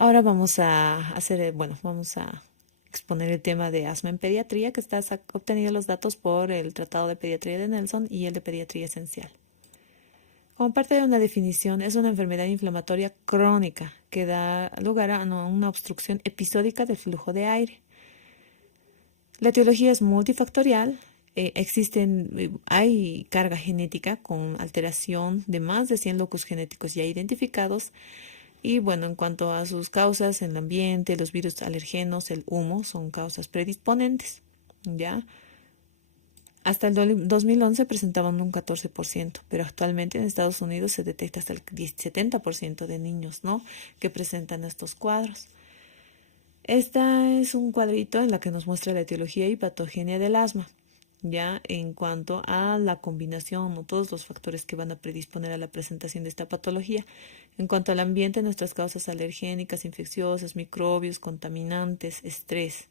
Ahora vamos a hacer, vamos a exponer el tema de asma en pediatría, que está obtenido los datos por el Tratado de Pediatría de Nelson y el de Pediatría Esencial. Como parte de una definición, es una enfermedad inflamatoria crónica que da lugar a una obstrucción episódica del flujo de aire. La etiología es multifactorial. Hay carga genética con alteración de más de 100 locus genéticos ya identificados. Y bueno, en cuanto a sus causas, el ambiente, los virus alergenos, el humo, son causas predisponentes. ¿Ya? Hasta el 2011 presentaban un 14%, pero actualmente en Estados Unidos se detecta hasta el 70% de niños, ¿no?, que presentan estos cuadros. Esta es un cuadrito en la que nos muestra la etiología y patogenia del asma, ya en cuanto a la combinación o todos los factores que van a predisponer a la presentación de esta patología. En cuanto al ambiente, nuestras causas alergénicas, infecciosas, microbios, contaminantes, estrés,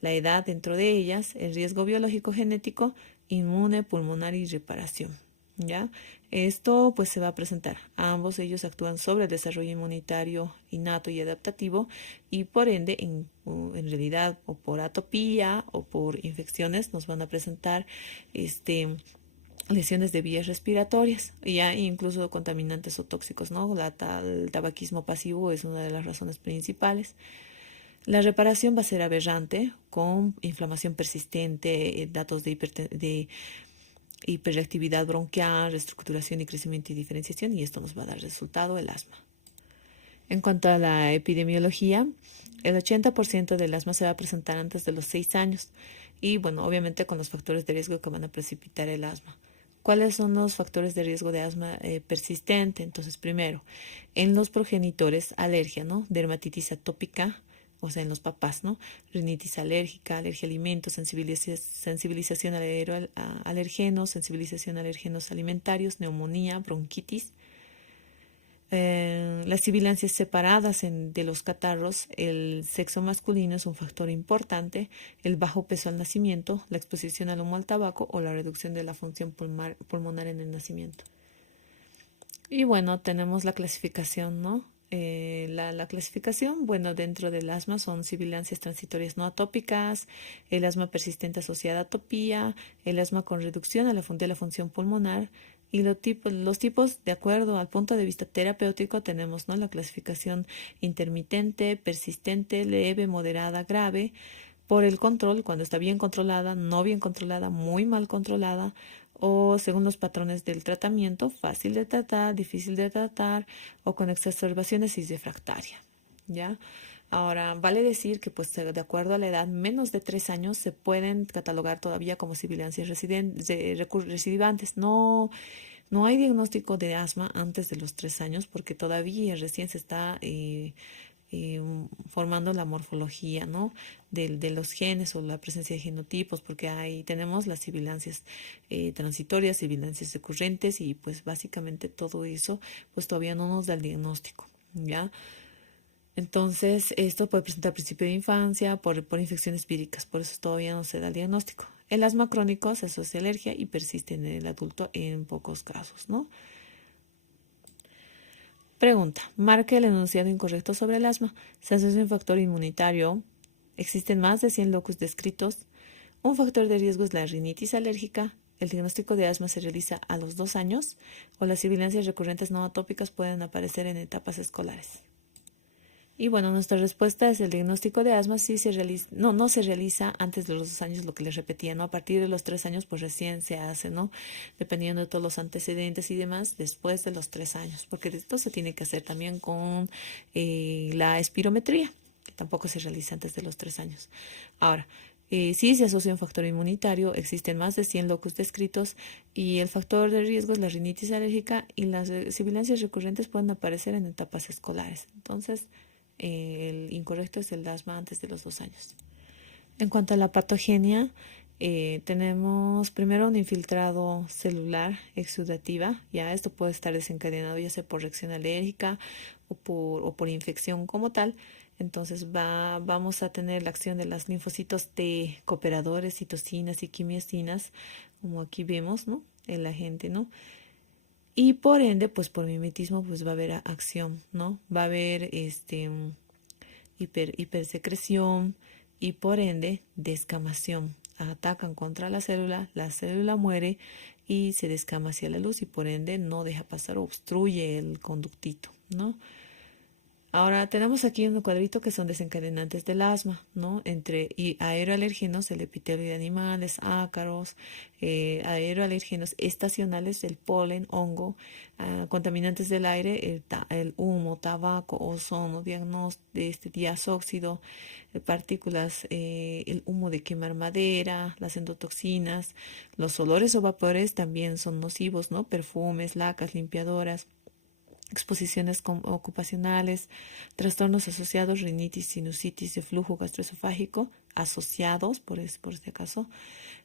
la edad dentro de ellas, el riesgo biológico genético, inmune, pulmonar y reparación. ¿Ya? Esto pues se va a presentar. Ambos ellos actúan sobre el desarrollo inmunitario innato y adaptativo y por ende en realidad o por atopía o por infecciones nos van a presentar lesiones de vías respiratorias, ya incluso contaminantes o tóxicos, ¿no? El tabaquismo pasivo es una de las razones principales. La reparación va a ser aberrante, con inflamación persistente, datos de hiperreactividad bronquial, reestructuración y crecimiento y diferenciación, y esto nos va a dar resultado el asma. En cuanto a la epidemiología, el 80% del asma se va a presentar antes de los 6 años y bueno, obviamente con los factores de riesgo que van a precipitar el asma. ¿Cuáles son los factores de riesgo de asma persistente? Entonces, primero, en los progenitores, alergia, ¿no? Dermatitis atópica, o sea, en los papás, ¿no? Rinitis alérgica, alergia a alimentos, sensibilización a alergenos, sensibilización a alergenos alimentarios, neumonía, bronquitis. Las sibilancias separadas de los catarros, el sexo masculino es un factor importante, el bajo peso al nacimiento, la exposición al humo al tabaco o la reducción de la función pulmonar en el nacimiento. Y bueno, tenemos la clasificación, ¿no? La clasificación, bueno, dentro del asma son sibilancias transitorias no atópicas, el asma persistente asociada a atopía, el asma con reducción de la función pulmonar y los tipos, de acuerdo al punto de vista terapéutico, tenemos, ¿no?, la clasificación intermitente, persistente, leve, moderada, grave, por el control, cuando está bien controlada, no bien controlada, muy mal controlada, o según los patrones del tratamiento, fácil de tratar, difícil de tratar, o con exacerbaciones y refractaria. ¿Ya? Ahora, vale decir que pues de acuerdo a la edad, menos de 3 años se pueden catalogar todavía como sibilancias recidivantes. No hay diagnóstico de asma antes de los 3 años porque todavía recién se está formando la morfología, ¿no?, de los genes o la presencia de genotipos, porque ahí tenemos las sibilancias transitorias, sibilancias recurrentes y pues básicamente todo eso pues todavía no nos da el diagnóstico, ¿ya? Entonces, esto puede presentar a principio de infancia por infecciones víricas, por eso todavía no se da el diagnóstico. El asma crónico se asocia a alergia y persiste en el adulto en pocos casos, ¿no? Pregunta. Marca el enunciado incorrecto sobre el asma. Se asocia un factor inmunitario. Existen más de 100 locus descritos. Un factor de riesgo es la rinitis alérgica. El diagnóstico de asma se realiza a los 2 años o las sibilancias recurrentes no atópicas pueden aparecer en etapas escolares. Y bueno, nuestra respuesta es el diagnóstico de asma sí se realiza, no se realiza antes de los 2 años, lo que les repetía, ¿no? A partir de los 3 años, pues recién se hace, ¿no? Dependiendo de todos los antecedentes y demás, después de los 3 años, porque esto se tiene que hacer también con la espirometría, que tampoco se realiza antes de los 3 años. Ahora, sí se asocia un factor inmunitario, existen más de 100 locus descritos y el factor de riesgo es la rinitis alérgica y las sibilancias recurrentes pueden aparecer en etapas escolares. Entonces, el incorrecto es el asma antes de los 2 años. En cuanto a la patogenia, tenemos primero un infiltrado celular exudativa. Ya esto puede estar desencadenado ya sea por reacción alérgica o por infección como tal. Entonces vamos a tener la acción de los linfocitos T cooperadores, citocinas y quimiosinas, como aquí vemos, ¿no? El agente, ¿no? y por ende, pues por mimetismo, pues va a haber acción, ¿no? Va a haber hipersecreción y por ende descamación. Atacan contra la célula muere y se descama hacia la luz y por ende no deja pasar, obstruye el conductito, ¿no? Ahora tenemos aquí un cuadrito que son desencadenantes del asma, ¿no? Entre y aeroalérgenos, el epitelio de animales, ácaros, aeroalérgenos estacionales, el polen, hongo, contaminantes del aire, el humo, tabaco, ozono, de este diazóxido, partículas, el humo de quemar madera, las endotoxinas, los olores o vapores también son nocivos, ¿no? Perfumes, lacas, limpiadoras, exposiciones ocupacionales, trastornos asociados, rinitis, sinusitis de flujo gastroesofágico, asociados, por este caso,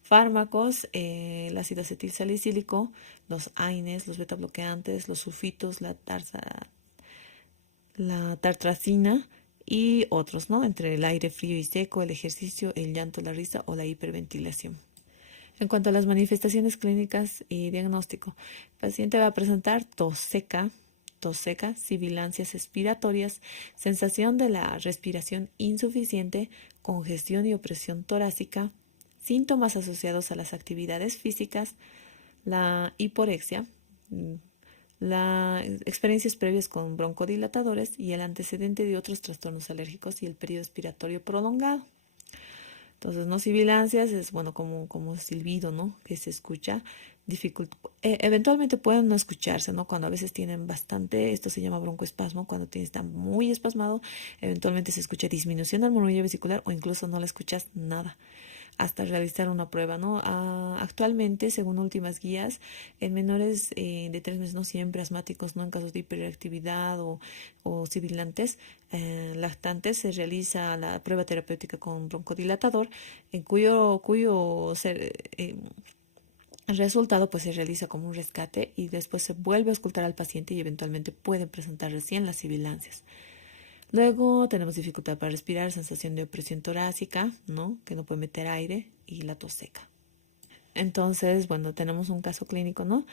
fármacos, el ácido acetilsalicílico, los AINES, los beta bloqueantes, los sulfitos, la tartracina y otros, ¿no? Entre el aire frío y seco, el ejercicio, el llanto, la risa o la hiperventilación. En cuanto a las manifestaciones clínicas y diagnóstico, el paciente va a presentar tos seca, sibilancias expiratorias, sensación de la respiración insuficiente, congestión y opresión torácica, síntomas asociados a las actividades físicas, la hiporexia, las experiencias previas con broncodilatadores y el antecedente de otros trastornos alérgicos y el periodo expiratorio prolongado. Entonces, no sibilancias es, bueno, como silbido, ¿no? Que se escucha. Eventualmente pueden no escucharse, ¿no? Cuando a veces tienen bastante, esto se llama broncoespasmo, cuando está muy espasmado, eventualmente se escucha disminución del murmullo vesicular o incluso no la escuchas nada hasta realizar una prueba, ¿no? Actualmente, según últimas guías, en menores de 3 meses, no siempre asmáticos, ¿no? En casos de hiperactividad o sibilantes, lactantes, se realiza la prueba terapéutica con broncodilatador, en cuyo el resultado pues se realiza como un rescate y después se vuelve a auscultar al paciente y eventualmente pueden presentar recién las sibilancias. Luego tenemos dificultad para respirar, sensación de opresión torácica, ¿no? Que no puede meter aire y la tos seca. Entonces, bueno, tenemos un caso clínico, ¿no?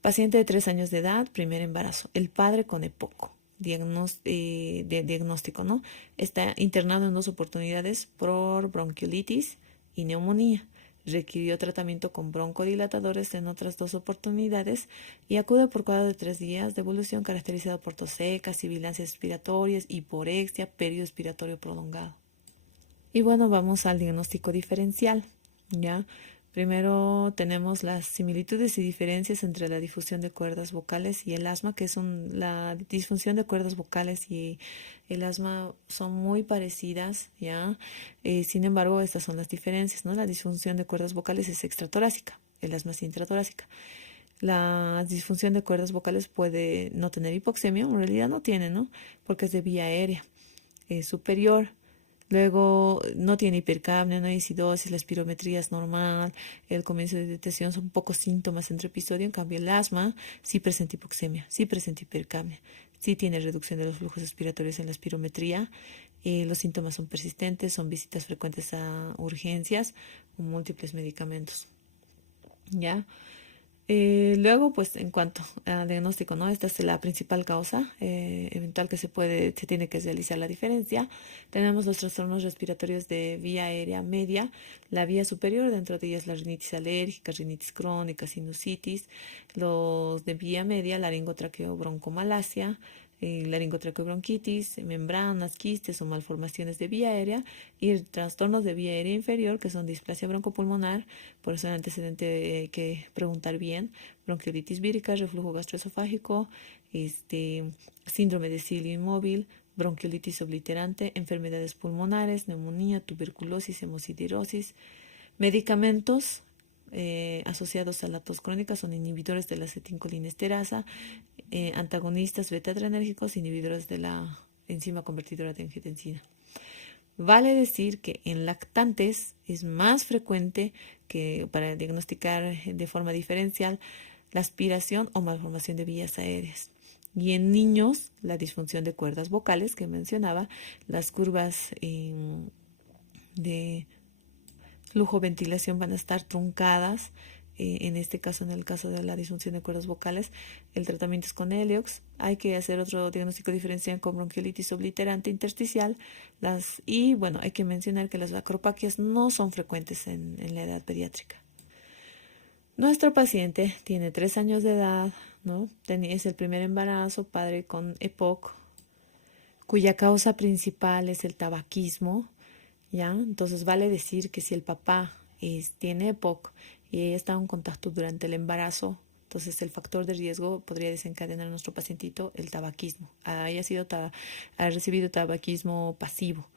Paciente de 3 años de edad, primer embarazo. El padre con EPOC, diagnóstico, ¿no? Está internado en 2 oportunidades por bronquiolitis y neumonía. Requirió tratamiento con broncodilatadores en otras 2 oportunidades y acude por cuadro de 3 días de evolución caracterizado por tos seca, sibilancias respiratorias, hiporexia, periodo expiratorio prolongado. Y bueno, vamos al diagnóstico diferencial, ¿ya? Primero tenemos las similitudes y diferencias entre la difusión de cuerdas vocales y el asma, que son la disfunción de cuerdas vocales y el asma son muy parecidas, ¿ya? Sin embargo, estas son las diferencias, ¿no? La disfunción de cuerdas vocales es extratorácica, el asma es intratorácica. La disfunción de cuerdas vocales puede no tener hipoxemia, en realidad no tiene, ¿no? Porque es de vía aérea superior. Luego no tiene hipercapnia, no hay acidosis, la espirometría es normal, el comienzo de detección son pocos síntomas entre episodio, en cambio el asma sí presenta hipoxemia, sí presenta hipercapnia, sí tiene reducción de los flujos respiratorios en la espirometría, los síntomas son persistentes, son visitas frecuentes a urgencias con múltiples medicamentos. ¿Ya? Luego, pues en cuanto al diagnóstico, ¿no? Esta es la principal causa eventual que se tiene que realizar la diferencia. Tenemos los trastornos respiratorios de vía aérea media, la vía superior, dentro de ellas la rinitis alérgica, rinitis crónica, sinusitis, los de vía media, laringotraqueobroncomalacia, laringotraqueobronquitis, membranas, quistes o malformaciones de vía aérea y trastornos de vía aérea inferior, que son displasia broncopulmonar, por eso el antecedente hay que preguntar bien, bronquiolitis vírica, reflujo gastroesofágico, síndrome de cilio inmóvil, bronquiolitis obliterante, enfermedades pulmonares, neumonía, tuberculosis, hemosiderosis. Medicamentos asociados a la tos crónica son inhibidores de la acetilcolinesterasa, antagonistas beta-adrenérgicos, inhibidores de la enzima convertidora de angiotensina. Vale decir que en lactantes es más frecuente que para diagnosticar de forma diferencial la aspiración o malformación de vías aéreas. Y en niños, la disfunción de cuerdas vocales que mencionaba, las curvas de flujo-ventilación van a estar truncadas, en este caso, en el caso de la disfunción de cuerdas vocales, el tratamiento es con Heliox. Hay que hacer otro diagnóstico diferencial con bronquiolitis obliterante intersticial. Y bueno, hay que mencionar que las acropaquias no son frecuentes en la edad pediátrica. Nuestro paciente tiene 3 años de edad, ¿no? Es el primer embarazo, padre con EPOC, cuya causa principal es el tabaquismo, ¿ya? Entonces vale decir que si el papá tiene EPOC y ella está en contacto durante el embarazo, entonces el factor de riesgo podría desencadenar a nuestro pacientito el tabaquismo. Ha recibido tabaquismo pasivo.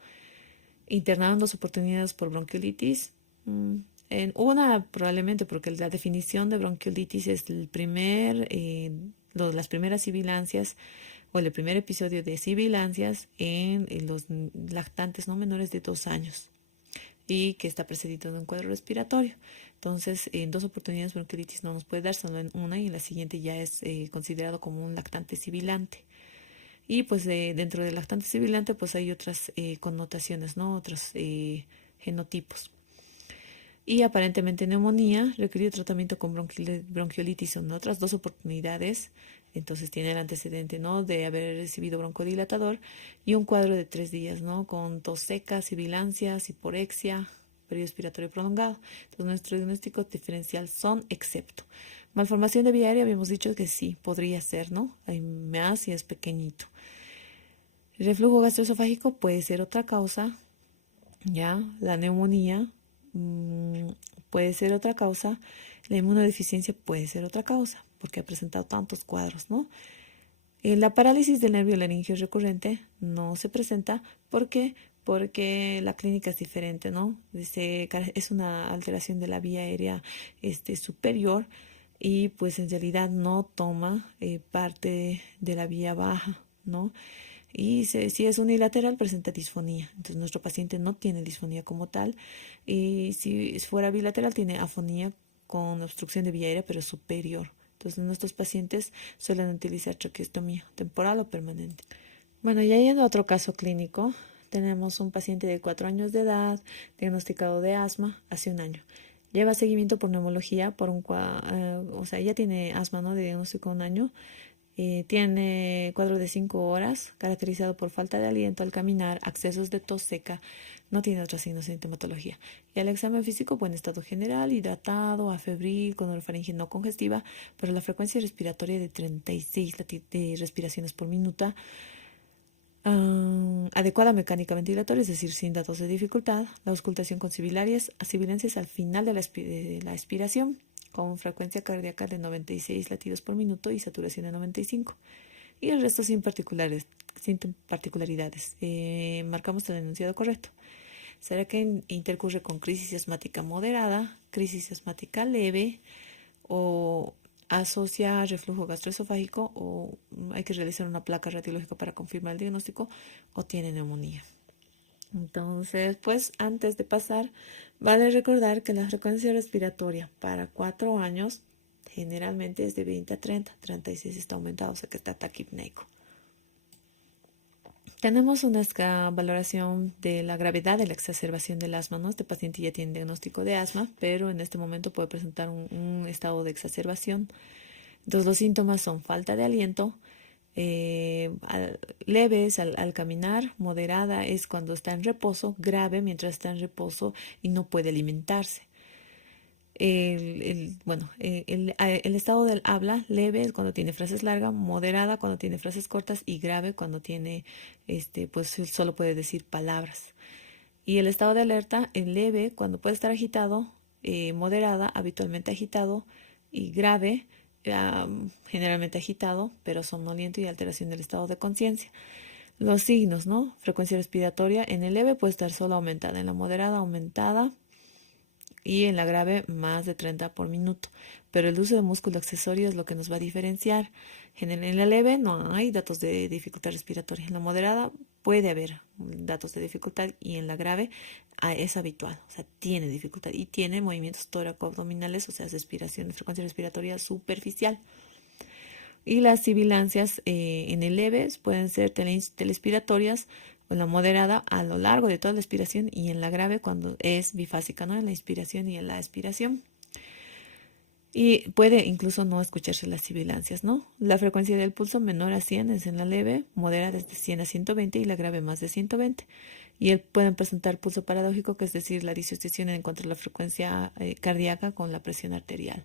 Internado en 2 oportunidades por bronquiolitis. En una probablemente porque la definición de bronquiolitis es las primeras sibilancias o el primer episodio de sibilancias en los lactantes no menores de 2 años y que está precedido de un cuadro respiratorio. Entonces, en 2 oportunidades bronquiolitis no nos puede dar, solo en una, y en la siguiente ya es considerado como un lactante sibilante. Y pues dentro del lactante sibilante pues hay otras connotaciones, ¿no? Otros genotipos. Y aparentemente neumonía, requirió tratamiento con bronquiolitis en otras 2 oportunidades. Entonces tiene el antecedente, ¿no?, de haber recibido broncodilatador y un cuadro de 3 días, ¿no?, con tos seca, sibilancias, hiporexia, periodo expiratorio prolongado. Entonces nuestro diagnóstico diferencial son excepto. Malformación de vía aérea, habíamos dicho que sí, podría ser, ¿no? Hay más y es pequeñito. El reflujo gastroesofágico puede ser otra causa, ¿ya? La neumonía puede ser otra causa, la inmunodeficiencia puede ser otra causa, porque ha presentado tantos cuadros, ¿no? La parálisis del nervio laringeo recurrente no se presenta. ¿Por qué? Porque la clínica es diferente, ¿no? Es una alteración de la vía aérea superior y pues en realidad no toma parte de la vía baja, ¿no? Y si es unilateral, presenta disfonía. Entonces, nuestro paciente no tiene disfonía como tal. Y si fuera bilateral, tiene afonía con obstrucción de vía aérea, pero superior. Entonces, nuestros pacientes suelen utilizar traqueostomía temporal o permanente. Bueno, ya yendo a otro caso clínico, tenemos un paciente de 4 años de edad, diagnosticado de asma hace 1 año. Lleva seguimiento por neumología, o sea, ya tiene asma, ¿no?, de diagnóstico 1 año. Tiene cuadro de 5 horas, caracterizado por falta de aliento al caminar, accesos de tos seca, no tiene otros signos de sintomatología. Y al examen físico, buen estado general, hidratado, afebril, con orofaringe no congestiva, pero la frecuencia respiratoria de 36 de respiraciones por minuto, adecuada mecánica ventilatoria, es decir, sin datos de dificultad, la auscultación con sibilancias al final de la expiración, con frecuencia cardíaca de 96 latidos por minuto y saturación de 95. Y el resto sin particularidades. Marcamos el enunciado correcto. ¿Será que intercurre con crisis asmática moderada, crisis asmática leve, o asocia reflujo gastroesofágico, o hay que realizar una placa radiológica para confirmar el diagnóstico, o tiene neumonía? Entonces, pues antes de pasar, vale recordar que la frecuencia respiratoria para 4 años generalmente es de 20 a 30, 36 está aumentado, o sea que está taquipneico. Tenemos una valoración de la gravedad de la exacerbación del asma, ¿no? Este paciente ya tiene diagnóstico de asma, pero en este momento puede presentar un estado de exacerbación. Entonces, los síntomas son falta de aliento, leves al caminar, moderada es cuando está en reposo, grave mientras está en reposo y no puede alimentarse. El estado del habla, leve es cuando tiene frases largas, moderada cuando tiene frases cortas y grave cuando tiene, pues solo puede decir palabras. Y el estado de alerta, leve cuando puede estar agitado, moderada, habitualmente agitado, y grave, generalmente agitado, pero somnoliento y alteración del estado de conciencia. Los signos, ¿no? Frecuencia respiratoria en el leve puede estar solo aumentada, en la moderada aumentada y en la grave más de 30 por minuto. Pero el uso de músculo accesorio es lo que nos va a diferenciar. En la leve no hay datos de dificultad respiratoria. En la moderada puede haber datos de dificultad y en la grave es habitual, o sea, tiene dificultad y tiene movimientos tóraco-abdominales, o sea, respiración, frecuencia respiratoria superficial. Y las sibilancias en el leves pueden ser telespiratorias, o en la moderada a lo largo de toda la expiración, y en la grave cuando es bifásica, ¿no?, en la inspiración y en la expiración. Y puede incluso no escucharse las sibilancias, ¿no? La frecuencia del pulso menor a 100 es en la leve, moderada desde 100 a 120 y la grave más de 120. Y pueden presentar pulso paradójico, que es decir, la disociación en cuanto a la frecuencia cardíaca con la presión arterial.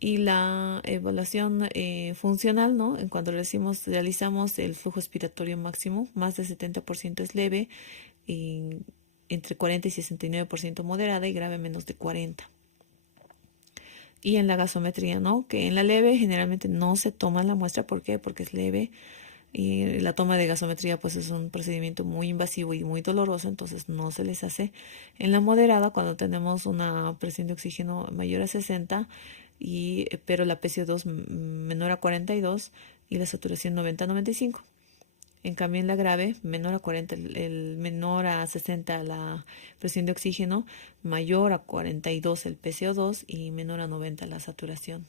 Y la evaluación funcional, ¿no? En cuando realizamos el flujo expiratorio máximo, más del 70% es leve, y entre 40 y 69% moderada y grave menos de 40. Y en la gasometría, ¿no? Que en la leve generalmente no se toma la muestra. ¿Por qué? Porque es leve y la toma de gasometría pues es un procedimiento muy invasivo y muy doloroso, entonces no se les hace. En la moderada, cuando tenemos una presión de oxígeno mayor a 60, pero la PCO2 menor a 42 y la saturación 90-95. En cambio, en la grave, menor a 40, menor a 60 la presión de oxígeno, mayor a 42 el PCO2 y menor a 90 la saturación.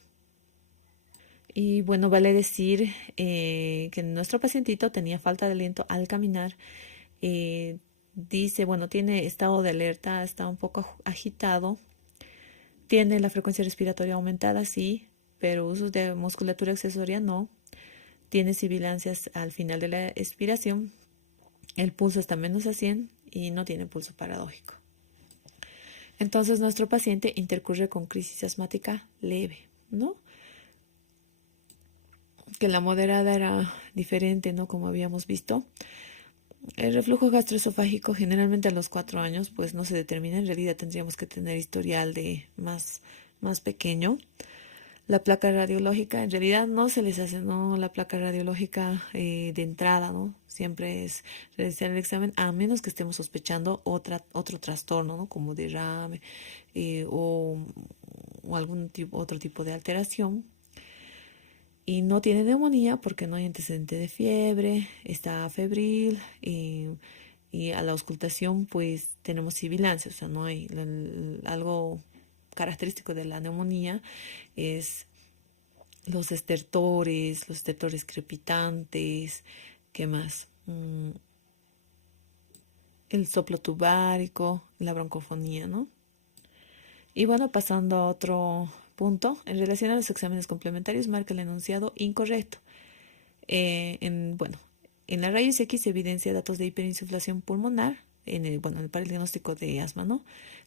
Y bueno, vale decir que nuestro pacientito tenía falta de aliento al caminar. Eh, Dice, bueno, tiene estado de alerta, está un poco agitado, tiene la frecuencia respiratoria aumentada, sí, pero uso de musculatura accesoria no. Tiene sibilancias al final de la expiración. El pulso está menos a 100 y no tiene pulso paradójico. Entonces nuestro paciente intercurre con crisis asmática leve, ¿no? Que la moderada era diferente, ¿no? Como habíamos visto. El reflujo gastroesofágico generalmente a los 4 años pues no se determina. En realidad tendríamos que tener historial de más pequeño. La placa radiológica, en realidad no se les hace, ¿no? La placa radiológica de entrada, ¿no? Siempre es realizar el examen, a menos que estemos sospechando otro trastorno, ¿no? Como derrame o otro tipo de alteración. Y no tiene neumonía porque no hay antecedente de fiebre, está febril y a la auscultación pues tenemos sibilancia, o sea, no hay algo característico de la neumonía es los estertores crepitantes, ¿qué más? El soplo tubárico, la broncofonía, ¿no? Y bueno, pasando a otro punto, en relación a los exámenes complementarios, marca el enunciado incorrecto. Bueno, en la rayos X se evidencia datos de hiperinsuflación pulmonar, para el diagnóstico de asma, ¿no?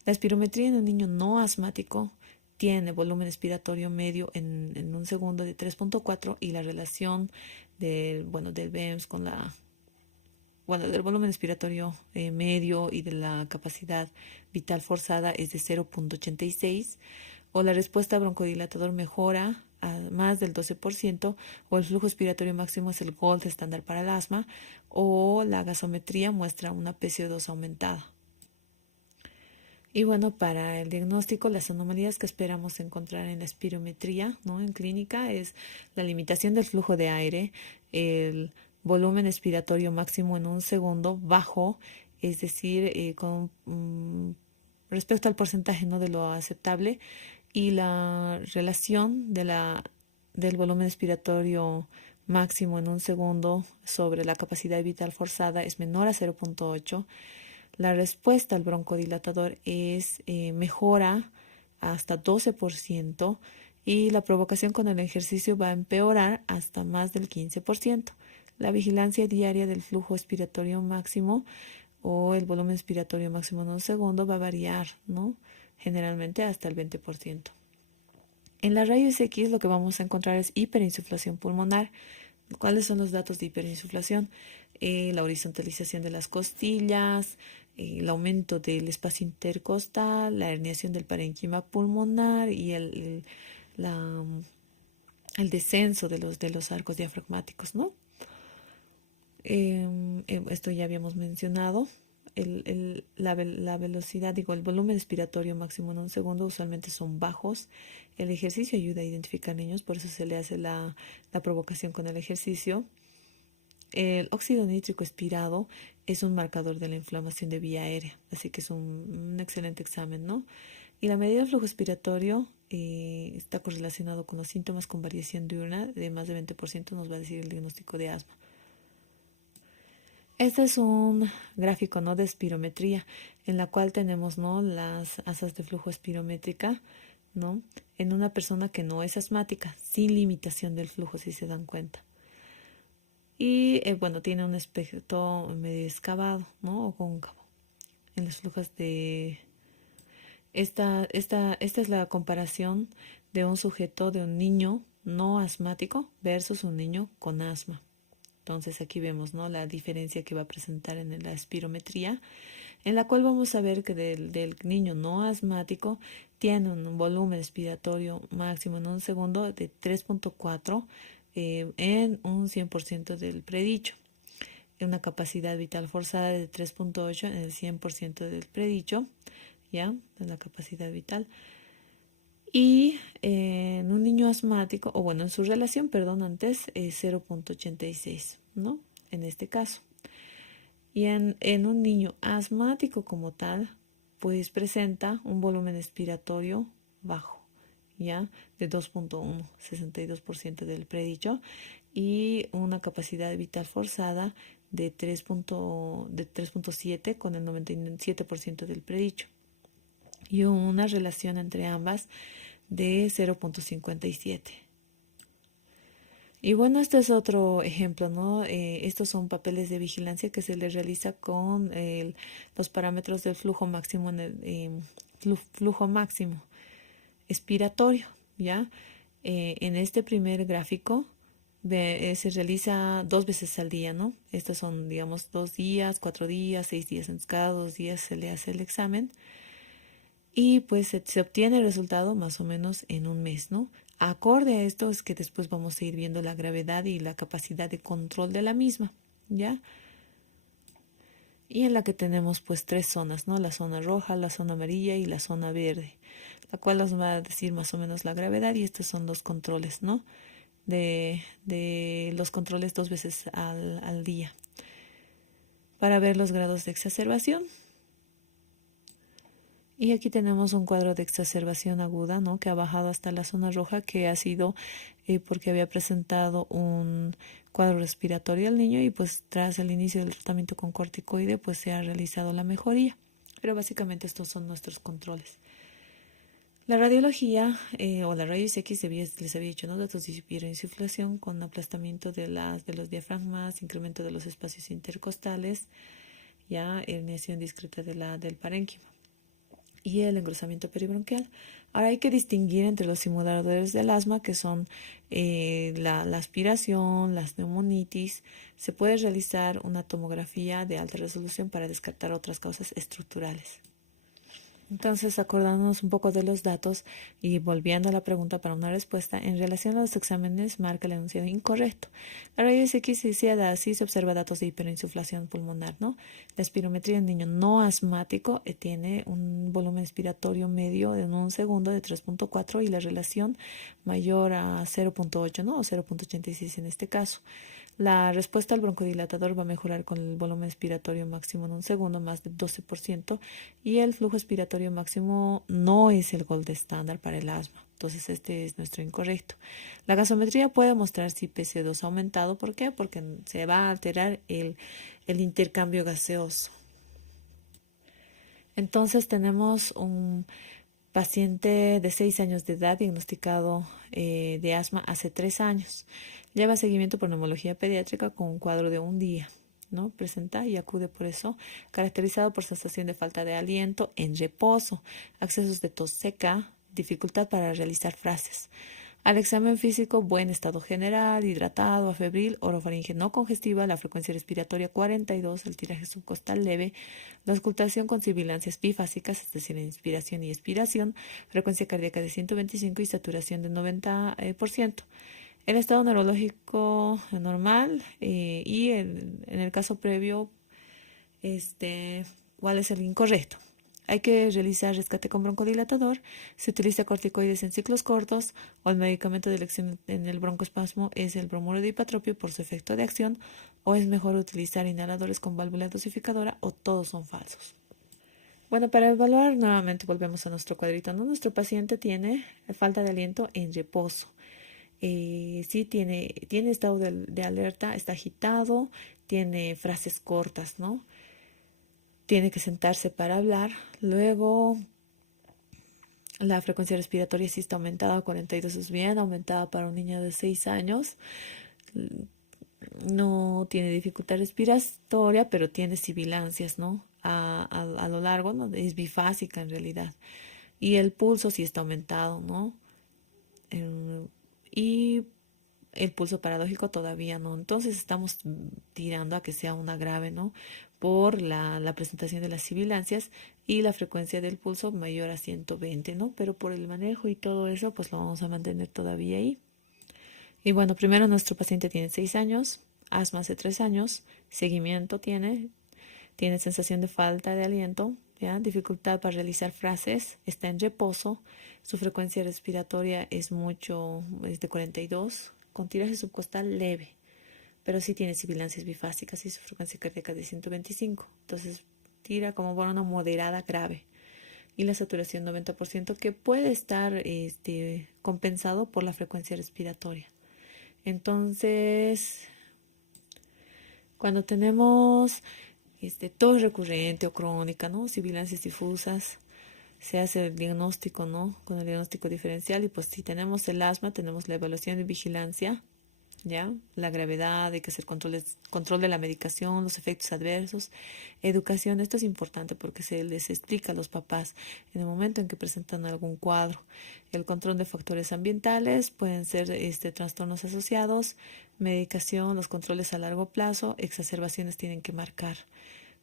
La espirometría en un niño no asmático tiene volumen expiratorio medio en un segundo de 3.4 y la relación del BEMS del volumen expiratorio medio y de la capacidad vital forzada es de 0.86, o la respuesta broncodilatador mejora a más del 12%, o el flujo expiratorio máximo es el gold estándar para el asma, o la gasometría muestra una PCO2 aumentada. Y bueno, para el diagnóstico, las anomalías que esperamos encontrar en la espirometría, ¿no? En clínica, es la limitación del flujo de aire, el volumen expiratorio máximo en un segundo bajo, es decir, respecto al porcentaje, ¿no? De lo aceptable, y la relación del volumen expiratorio máximo en un segundo sobre la capacidad vital forzada es menor a 0.8. La respuesta al broncodilatador mejora hasta 12% y la provocación con el ejercicio va a empeorar hasta más del 15%. La vigilancia diaria del flujo expiratorio máximo o el volumen expiratorio máximo en un segundo va a variar, ¿no? Generalmente hasta el 20%. En la rayos X lo que vamos a encontrar es hiperinsuflación pulmonar. ¿Cuáles son los datos de hiperinsuflación? La horizontalización de las costillas, el aumento del espacio intercostal, la herniación del parénquima pulmonar y el descenso de los arcos diafragmáticos, ¿no? Esto ya habíamos mencionado. La velocidad, el volumen expiratorio máximo en un segundo usualmente son bajos. El ejercicio ayuda a identificar niños, por eso se le hace la provocación con el ejercicio. El óxido nítrico expirado es un marcador de la inflamación de vía aérea, así que es un excelente examen, ¿no? Y la medida de flujo expiratorio está correlacionado con los síntomas con variación diurna de más de 20%, nos va a decir el diagnóstico de asma. Este es un gráfico, ¿no? De espirometría, en la cual tenemos, ¿no? Las asas de flujo espirométrica ¿no? En una persona que no es asmática, sin limitación del flujo, si se dan cuenta. Y bueno, tiene un aspecto medio excavado, ¿no? O cóncavo. En las flujos de... Esta es la comparación de un sujeto, de un niño no asmático versus un niño con asma. Entonces aquí vemos, ¿no?, la diferencia que va a presentar en la espirometría, en la cual vamos a ver que del niño no asmático tiene un volumen expiratorio máximo en un segundo de 3.4 en un 100% del predicho, una capacidad vital forzada de 3.8 en el 100% del predicho, ¿ya? En la capacidad vital. Y en un niño asmático, o bueno, en su relación, perdón, antes, 0.86, ¿no? En este caso. Y en un niño asmático como tal, pues presenta un volumen expiratorio bajo, ¿ya? De 2.1, 62% del predicho, y una capacidad vital forzada de 3.7 con el 97% del predicho, y una relación entre ambas de 0.57. Y bueno, este es otro ejemplo, ¿no? Estos son papeles de vigilancia que se les realiza con los parámetros del flujo máximo flujo máximo expiratorio, ¿ya? En este primer gráfico se realiza 2 veces al día, ¿no? Estos son, digamos, 2 días, 4 días, 6 días. Entonces, cada 2 días se le hace el examen y pues se obtiene el resultado más o menos en un mes, ¿no? Acorde a esto es que después vamos a ir viendo la gravedad y la capacidad de control de la misma, ¿ya? Y en la que tenemos pues 3 zonas, ¿no? La zona roja, la zona amarilla y la zona verde, la cual nos va a decir más o menos la gravedad, y estos son los controles, ¿no? De los controles 2 veces al día para ver los grados de exacerbación. Y aquí tenemos un cuadro de exacerbación aguda, ¿no?, que ha bajado hasta la zona roja, que ha sido porque había presentado un cuadro respiratorio al niño, y pues tras el inicio del tratamiento con corticoide pues se ha realizado la mejoría. Pero básicamente estos son nuestros controles. La radiología o la rayos X les había dicho, ¿no?, datos de hiperinsuflación con aplastamiento de los diafragmas, incremento de los espacios intercostales, ya herniación discreta del parénquima y el engrosamiento peribronquial. Ahora hay que distinguir entre los simuladores del asma, que son la aspiración, las neumonitis. Se puede realizar una tomografía de alta resolución para descartar otras causas estructurales. Entonces, acordándonos un poco de los datos y volviendo a la pregunta para una respuesta, en relación a los exámenes, marca el enunciado incorrecto. La rayos X sí se observa datos de hiperinsuflación pulmonar, ¿no? La espirometría en niño no asmático tiene un volumen expiratorio medio en un segundo de 3.4 y la relación mayor a 0.8, ¿no? O 0.86 en este caso. La respuesta al broncodilatador va a mejorar con el volumen expiratorio máximo en un segundo, más de 12%, y el flujo expiratorio máximo no es el gold estándar para el asma. Entonces, este es nuestro incorrecto. La gasometría puede mostrar si PC2 ha aumentado. ¿Por qué? Porque se va a alterar el intercambio gaseoso. Entonces, tenemos un paciente de 6 años de edad diagnosticado de asma hace 3 años. Lleva seguimiento por neumología pediátrica con un cuadro de un día, ¿no? Presenta y acude por eso, caracterizado por sensación de falta de aliento en reposo, accesos de tos seca, dificultad para realizar frases. Al examen físico, buen estado general, hidratado, afebril, orofaringe no congestiva, la frecuencia respiratoria 42, el tiraje subcostal leve, la auscultación con sibilancias bifásicas, es decir, inspiración y expiración, frecuencia cardíaca de 125 y saturación de 90%. El estado neurológico normal, y en el caso previo, ¿cuál es el incorrecto? Hay que realizar rescate con broncodilatador. Se utiliza corticoides en ciclos cortos, o el medicamento de elección en el broncoespasmo es el bromuro de hipatropio por su efecto de acción, o es mejor utilizar inhaladores con válvula dosificadora, o todos son falsos. Bueno, para evaluar nuevamente volvemos a nuestro cuadrito, ¿no? Nuestro paciente tiene falta de aliento en reposo. Sí tiene estado de alerta, está agitado, tiene frases cortas, ¿no? Tiene que sentarse para hablar. Luego La frecuencia respiratoria sí está aumentada, 42 es bien, aumentada para un niño de 6 años. No tiene dificultad respiratoria, pero tiene sibilancias, ¿no? A lo largo, ¿no? Es bifásica en realidad. Y el pulso sí está aumentado, ¿no? Y el pulso paradójico todavía no. Entonces estamos tirando a que sea una grave, ¿no? Por la presentación de las sibilancias y la frecuencia del pulso mayor a 120, ¿no? Pero por el manejo y todo eso, pues lo vamos a mantener todavía ahí. Y bueno, primero nuestro paciente tiene 6 años, asma hace 3 años, seguimiento tiene sensación de falta de aliento, ¿ya? Dificultad para realizar frases, está en reposo, su frecuencia respiratoria es de 42, con tiraje subcostal leve, pero sí tiene sibilancias bifásicas y su frecuencia cardíaca es de 125. Entonces tira como por una moderada grave. Y la saturación 90% que puede estar compensado por la frecuencia respiratoria. Entonces, cuando tenemos tos recurrente o crónica, ¿no? Sibilancias difusas, se hace el diagnóstico, ¿no? Con el diagnóstico diferencial y pues si tenemos el asma, tenemos la evaluación de vigilancia, ¿ya? La gravedad, hay que hacer control de la medicación, los efectos adversos, educación. Esto es importante porque se les explica a los papás en el momento en que presentan algún cuadro. El control de factores ambientales pueden ser trastornos asociados, medicación, los controles a largo plazo, exacerbaciones tienen que marcar,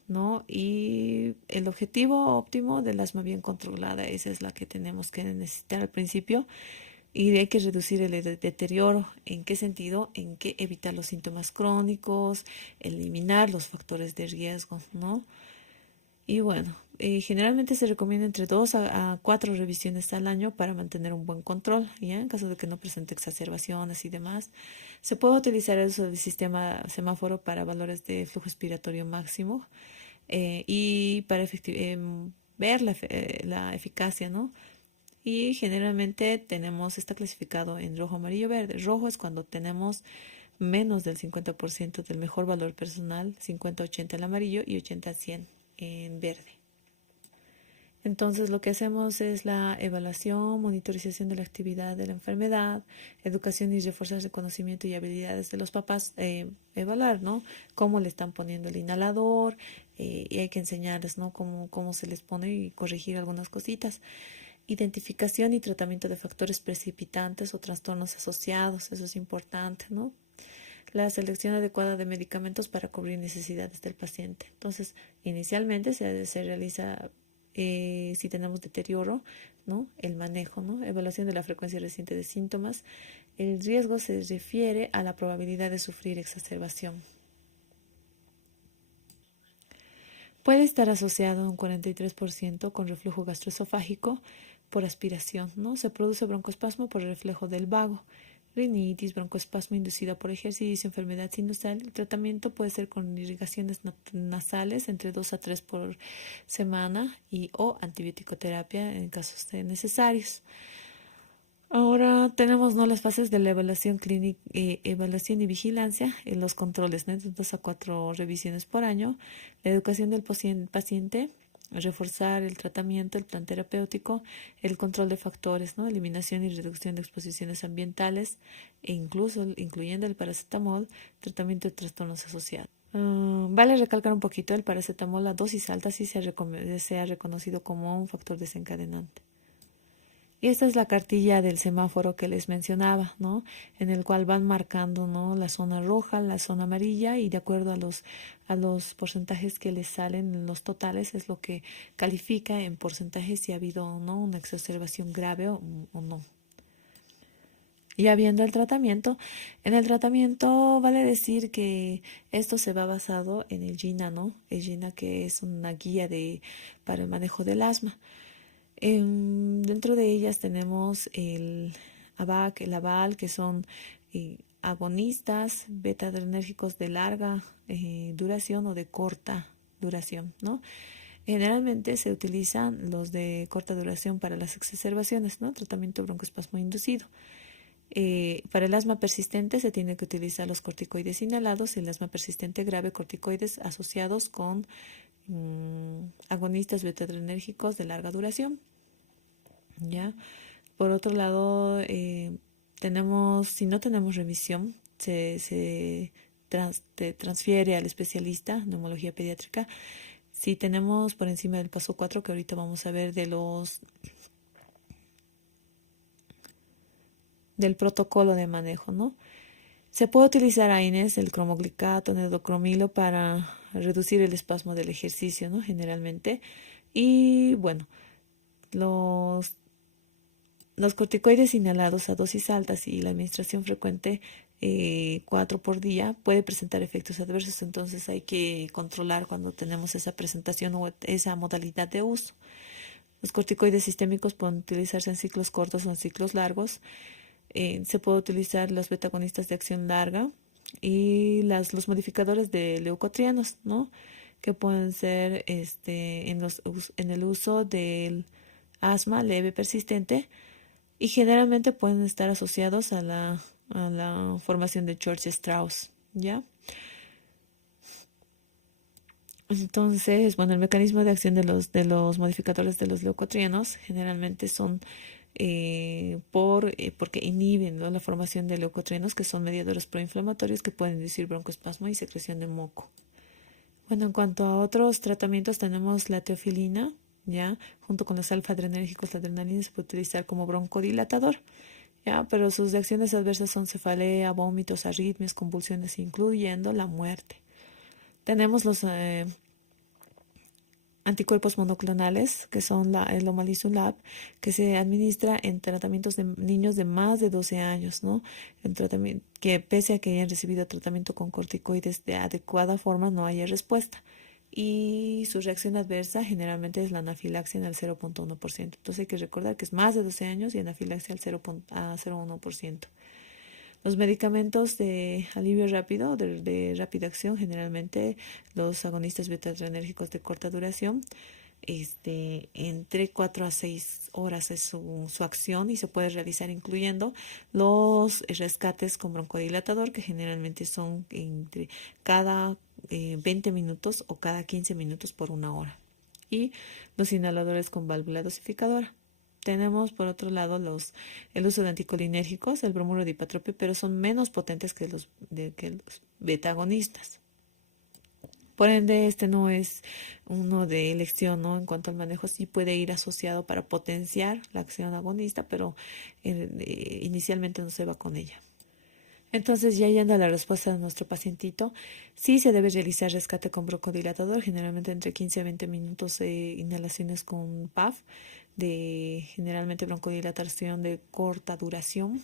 ¿no? Y el objetivo óptimo del asma bien controlada, esa es la que tenemos que necesitar al principio. Y hay que reducir el deterioro. ¿En qué sentido? En que evitar los síntomas crónicos, eliminar los factores de riesgo, ¿no? Y bueno, generalmente se recomienda entre 2 a 4 revisiones al año para mantener un buen control, ¿ya? En caso de que no presente exacerbaciones y demás. Se puede utilizar el uso del sistema semáforo para valores de flujo expiratorio máximo y para ver la eficacia, ¿no? Y generalmente está clasificado en rojo, amarillo, verde. Rojo es cuando tenemos menos del 50% del mejor valor personal, 50-80 el amarillo y 80-100 en verde. Entonces lo que hacemos es la evaluación, monitorización de la actividad de la enfermedad, educación y reforzar el conocimiento y habilidades de los papás, evaluar, ¿no? Cómo le están poniendo el inhalador y hay que enseñarles, ¿no? Cómo se les pone y corregir algunas cositas. Identificación y tratamiento de factores precipitantes o trastornos asociados, eso es importante, ¿no? La selección adecuada de medicamentos para cubrir necesidades del paciente. Entonces, inicialmente se realiza, si tenemos deterioro, ¿no? El manejo, ¿no? Evaluación de la frecuencia reciente de síntomas. El riesgo se refiere a la probabilidad de sufrir exacerbación. Puede estar asociado un 43% con reflujo gastroesofágico por aspiración, ¿no? Se produce broncoespasmo por el reflejo del vago, rinitis, broncoespasmo inducida por ejercicio, enfermedad sinusal. El tratamiento puede ser con irrigaciones nasales entre 2 a 3 por semana y o antibiótico-terapia en casos necesarios. Ahora tenemos, ¿no?, las fases de la evaluación clínica, evaluación y vigilancia, en los controles, ¿no?, de 2 a 4 revisiones por año, la educación del paciente, reforzar el tratamiento, el plan terapéutico, el control de factores, ¿no?, eliminación y reducción de exposiciones ambientales, e incluso incluyendo el paracetamol, tratamiento de trastornos asociados. Vale recalcar un poquito, el paracetamol a dosis alta sí se ha reconocido como un factor desencadenante. Y esta es la cartilla del semáforo que les mencionaba, ¿no? En el cual van marcando, ¿no?, la zona roja, la zona amarilla y de acuerdo a los porcentajes que les salen en los totales es lo que califica en porcentaje si ha habido o no una exacerbación grave o no. Ya viendo el tratamiento, en el tratamiento vale decir que esto se va basado en el GINA, ¿no? El GINA que es una guía para el manejo del asma. Dentro de ellas tenemos el ABAC, el ABAL, que son agonistas beta-adrenérgicos de larga duración o de corta duración, ¿no? Generalmente se utilizan los de corta duración para las exacerbaciones, ¿no? Tratamiento broncoespasmo inducido. Para el asma persistente se tiene que utilizar los corticoides inhalados y el asma persistente grave corticoides asociados con agonistas beta-adrenérgicos de larga duración. ¿ya? Por otro lado, si no tenemos revisión, te transfiere al especialista, neumología pediátrica. Si tenemos por encima del paso 4 que ahorita vamos a ver del protocolo de manejo, ¿no? Se puede utilizar AINES, el cromoglicato, nedocromilo para reducir el espasmo del ejercicio, ¿no? Generalmente. Y bueno, los, los corticoides inhalados a dosis altas y la administración frecuente 4 por día puede presentar efectos adversos, entonces hay que controlar cuando tenemos esa presentación o esa modalidad de uso. Los corticoides sistémicos pueden utilizarse en ciclos cortos o en ciclos largos. Se puede utilizar los betagonistas de acción larga y los modificadores de leucotrienos, ¿no? Que pueden ser en el uso del asma leve persistente y generalmente pueden estar asociados a la formación de Church-Strauss, ¿ya? Entonces, bueno, el mecanismo de acción de los modificadores de los leucotrienos generalmente son porque inhiben, ¿no?, la formación de leucotrienos, que son mediadores proinflamatorios que pueden inducir broncoespasmo y secreción de moco. Bueno, en cuanto a otros tratamientos, tenemos la teofilina, ¿ya? Junto con los alfa-adrenérgicos, la adrenalina se puede utilizar como broncodilatador, ¿ya? Pero sus reacciones adversas son cefalea, vómitos, arritmias, convulsiones, incluyendo la muerte. Tenemos los anticuerpos monoclonales, que son el omalizumab, que se administra en tratamientos de niños de más de 12 años, ¿no? Que pese a que hayan recibido tratamiento con corticoides de adecuada forma, no haya respuesta. Y su reacción adversa generalmente es la anafilaxia en el 0.1%. Entonces hay que recordar que es más de 12 años y anafilaxia al 0.1%. Los medicamentos de alivio rápido, de rápida acción, generalmente los agonistas beta-adrenérgicos de corta duración, entre 4 a 6 horas es su acción y se puede realizar incluyendo los rescates con broncodilatador, que generalmente son entre cada 20 minutos o cada 15 minutos por una hora. Y los inhaladores con válvula dosificadora. Tenemos por otro lado el uso de anticolinérgicos, el bromuro de ipatropio, pero son menos potentes que los beta-agonistas. Por ende, este no es uno de elección, ¿no? En cuanto al manejo, sí puede ir asociado para potenciar la acción agonista, pero inicialmente no se va con ella. Entonces, ya yendo a la respuesta de nuestro pacientito, sí se debe realizar rescate con broncodilatador, generalmente entre 15 a 20 minutos de inhalaciones con PAF, de generalmente broncodilatación de corta duración.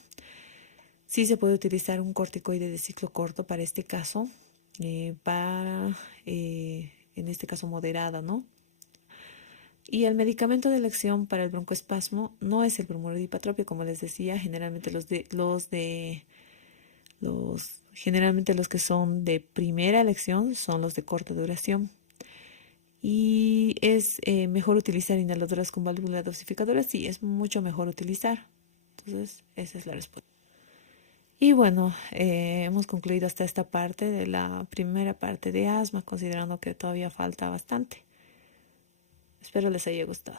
Sí se puede utilizar un corticoide de ciclo corto para este caso, en este caso moderada, ¿no? Y el medicamento de elección para el broncoespasmo no es el bromuro de ipatropio, como les decía, generalmente generalmente los que son de primera elección son los de corta duración. Y es mejor utilizar inhaladoras con válvula dosificadora, sí, es mucho mejor utilizar. Entonces, esa es la respuesta. Y bueno, hemos concluido hasta esta parte de la primera parte de asma, considerando que todavía falta bastante. Espero les haya gustado.